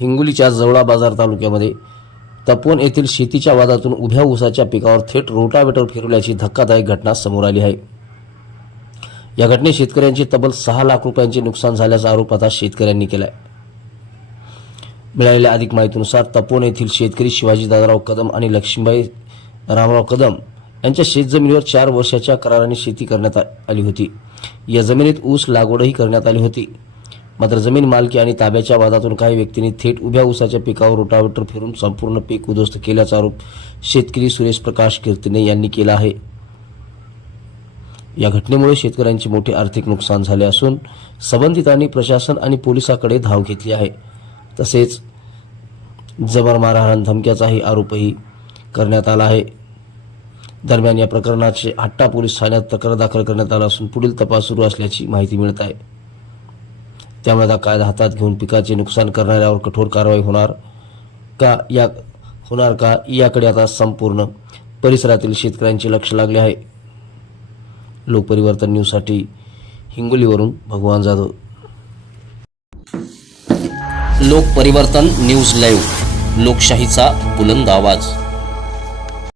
हिंगोलीच्या जवळा बाजार तालुक्यामध्ये तपोन येथील शेतीच्या वादातून उभ्या ऊसाच्या पिकावर थेट रोटावेटर फिरवल्याची धक्कादायक घटना समोर आली आहे। या घटनेत शेतकऱ्यांचे तब्बल 6 लाख रुपयांचे नुकसान झाल्याचा आरोप आता शेतकऱ्यांनी केलाय। मिळालेल्या अधिक माहितीनुसार तपोन येथील शेतकरी शिवाजी दादाराव कदम आणि लक्ष्मीबाई रामराव कदम यांच्या शेतजमिनीवर 4 वर्षाच्या कराराने शेती करण्यात आली होती। या जमिनीत ऊस लागवडही करण्यात आली होती। मात्र जमीन मालकी आणि ताब्याच्या वादातून काही व्यक्तींनी थेट उभ्या ऊसाच्या पिकावर रोटावेटर फिरून संपूर्ण पीक उद्ध्वस्त केल्याचा आरोप शेतकरी सुरेश प्रकाश कीर्तने यांनी केला आहे। या घटनेमुळे शेतकऱ्यांचे मोठे आर्थिक नुकसान झाले असून संबंधितांनी प्रशासन आणि पोलिसांकडे धाव घेतली आहे। तसेच जबर मारहाण धमक्याचाही आरोपही करण्यात आला आहे। दरम्यान या प्रकरणाचे हट्टा पोलीस ठाण्यात तक्रार दाखल करण्यात आला असून पुढील तपास सुरू असल्याची माहिती मिळत आहे। त्यामुळे आता कायदा हातात घेऊन पिकाचे नुकसान करणाऱ्यावर कठोर कारवाई होणार का याकडे आता संपूर्ण परिसरातील शेतकऱ्यांचे लक्ष लागले आहे। लोकपरिवर्तन न्यूजसाठी हिंगोलीवरून भगवान जाधव। लोकपरिवर्तन न्यूज लाईव्ह, लोकशाहीचा बुलंद आवाज।